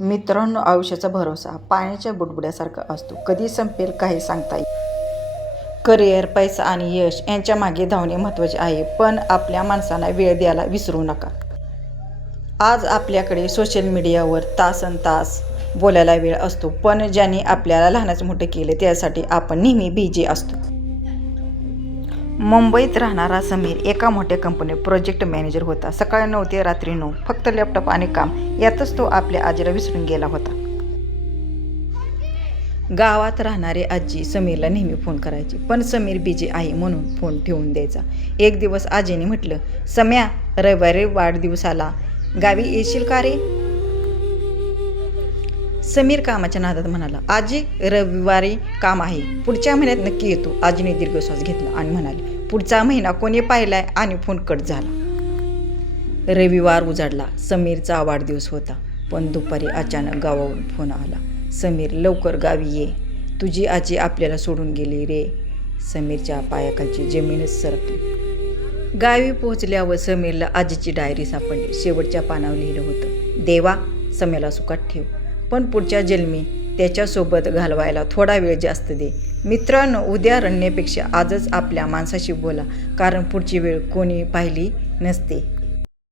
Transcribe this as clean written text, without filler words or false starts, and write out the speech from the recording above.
मित्रांनो, आयुष्याचा भरोसा पाण्याच्या बुडबुड्यासारखा असतो. कधी संपेल काही सांगता येईल. करिअर, पैसा आणि यश यांच्या मागे धावणे महत्त्वाचे आहे, पण आपल्या माणसांना वेळ द्यायला विसरू नका. आज आपल्याकडे सोशल मीडियावर तासनतास बोलायला वेळ असतो, पण ज्यांनी आपल्याला लहानाचं मोठं केले त्यासाठी आपण नेहमी बिझी असतो. मुंबईत राहणारा समीर एका मोठ्या कंपनीत प्रोजेक्ट मॅनेजर होता. सकाळी 9 ते रात्री 9, फक्त लॅपटॉप आणि काम यातच तो आपल्या आजीला विसरून गेला होता. गावात राहणारी आजी समीरला नेहमी फोन करायची, पण समीर बिझी आहे म्हणून फोन ठेवून द्यायचा. एक दिवस आजीने म्हटलं, सम्या, रविवारी वाढदिवसाला गावी येशील का रे? समीर कामाच्या नादात म्हणाला, आजी, रविवारी काम आहे, पुढच्या महिन्यात नक्की येतो. आजीने दीर्घश्वास घेतला आणि म्हणाली, पुढचा महिना कोणी पाहिलाय? आणि फोन कट झाला. रविवार उजाडला. समीरचा वाढदिवस होता, पण दुपारी अचानक गावावरून फोन आला, समीर, लवकर गावी ये, तुझी आजी आपल्याला सोडून गेली रे. समीरच्या पायाखालची जमीनच सरकली. गावी पोहोचल्यावर समीरला आजीची डायरी सापडली. शेवटच्या पानावर लिहिलं होतं, देवा, सम्याला सुखात ठेव, पण पुढच्या जन्मी त्याच्यासोबत घालवायला थोडा वेळ जास्त दे. मित्रांनो, उद्या रडण्यापेक्षा आजच आपल्या माणसाशी बोला, कारण पुढची वेळ कोणी पाहिली नसते.